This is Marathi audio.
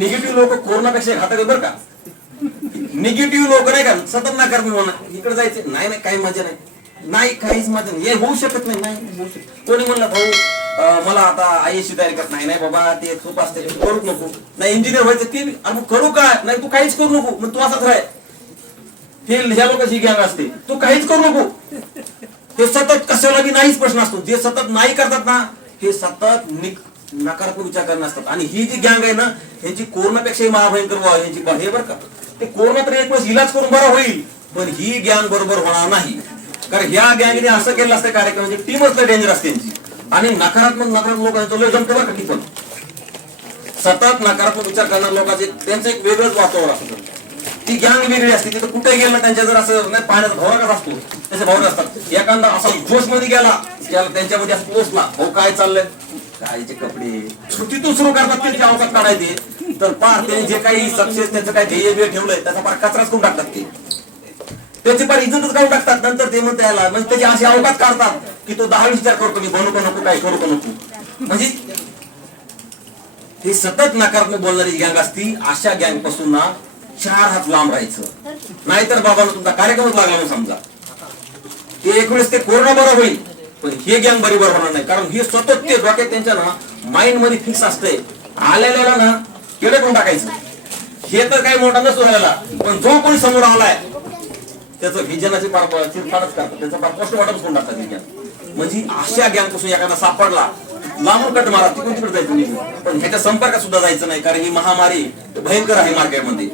निगेटिव्ह लोक कोरोनापेक्षा घातक आहे बरं का. निगेटिव्ह लोक नाही का सतत नाकार म्हणा. इकडे जायचं नाही नाही काही मजा नाही. नाही काहीच मजा नाही. हे होऊ शकत नाही नाही कोणी म्हणलं भाऊ मला आता आईशी एस तयारी करत नाही. नाही बाबा ते खूप असते करू करूच नको. नाही इंजिनियर व्हायचं ते अरे करू काय नाही तू काहीच करू नको. मग तू असाच राह. ते ह्या लोकांची गॅंग असते तू काहीच करू नको. ते सतत कशाला बी नाहीच प्रश्न असतो. जे सतत नाही करतात ना हे सतत नि- नकारात्मक विचार करणार असतात. आणि ही जी गँग आहे ना यांची कोरोनापेक्षाही महाभयंकर व्हावं हे बरं का. ते कोरोना तर एक वेळेस इलाज करून बरा होईल पण ही गँग बरोबर होणार नाही. कारण ह्या गँगने असं केलं असतं कार्यक्रम टीमच लय डेंजर असते त्यांची. आणि नकारात्मक नकारात्मक लोकांचं लय जमतं बरं का ती पण सतत नकारात्मक विचार करणाऱ्या लोकांचे त्यांचं एक वेगळंच वातावरण असतं. ती गँग वेगळी असते तिथं कुठे गेलं त्यांच्या जर असं नाही पाण्याचा भवराकच असतो त्याचे भवर असतात. एखादा असा जोशमध्ये गेला त्याला त्यांच्यामध्ये असं पोचला हो काय चाललंय? आईचे कपडे. तिथून सुरू करतात त्यांची अवकाश काढायचे तर पार त्यांनी जे काही सक्सेस त्यांचं काय ध्येय बिय ठेवलंय त्याचा पार कचराच करून टाकतात ते. त्याची पार इज्जतच काढून टाकतात. नंतर ते म्हणता याला म्हणजे त्याची अशी अवकाश काढतात की तो दहा विचार करतो मी बनू का नको काय करू का नको. म्हणजे हे सतत नकारात्मक बोलणारी गँग असती अशा गँगपासून ना चार हात लांब राहायचं. नाहीतर बाबांना तुमचा कार्यक्रमच लागला समजा. ते एक वेळेस ते कोरोना बरं होईल. पण हे गँग बरोबर होणार नाही कारण हे सतत ते डोक्यात त्यांच्या ना माइंडमध्ये फिक्स असते आलेल्याला ना केडे पण टाकायचं? हे तर काही मोठा नसतो झालेला पण जो कोणी समोर आलाय त्याचं व्हिजनाची पार चिरफाडच करतात त्याचं पार पोस्टमॉर्टम कोण टाकतात विज्ञान म्हणजे अशा गँगपासून एखादा सापडला लांबून कट मारा तिकडून तिकडे जायचं पण ह्याच्या संपर्कात सुद्धा जायचं नाही कारण ही महामारी भयंकर आहे मार्केटमध्ये.